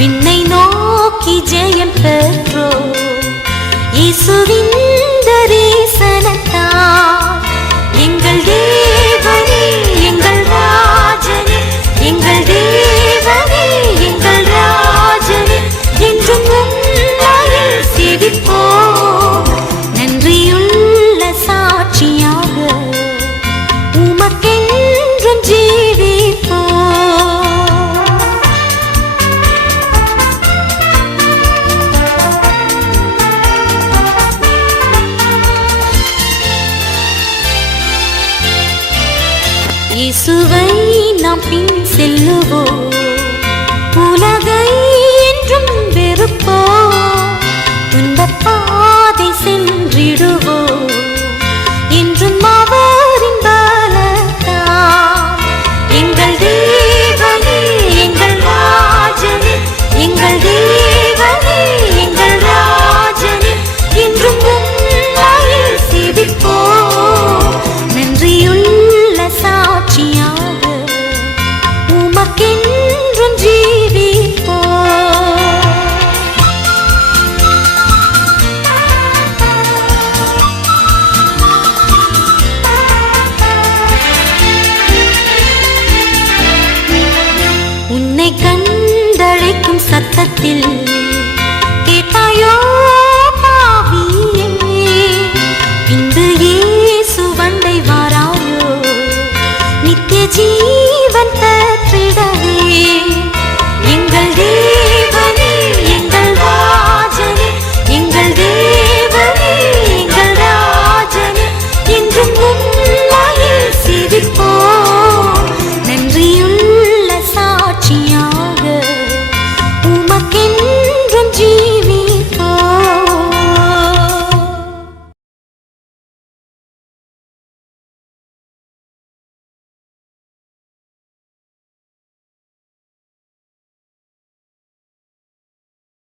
விண்ணை நோக்கி ஜெயம் பெற்றோம் இயேசுவின் தரிசனத்தால். எங்கள் தேவனே எங்கள் ராஜனே, எங்கள் தேவனே எங்கள் ராஜனே, என்றும் உம்மையே சேவிப்போம். நன்றியுள்ள சாட்சியாக உமக்கென்றும் ஜீவிப்போம். இயேசுவை நாம் பின் செல்லுவோம், உலகை என்றும் வெறுப்போம். துன்பப் பாதை சென்றிடுவோம், என்றும் அவரின் பலத்தால். எங்கள் தேவனே எங்கள் ராஜனே, எங்கள் தேவனே எங்கள் ராஜனே, என்றும் உம்மையே சேவிப்போம். நன்றியுள்ள சாட்சியாக உமக்கென்றும் ஜீவிப்போம். உன்னை கண்டழைக்கும் சத்தத்தில்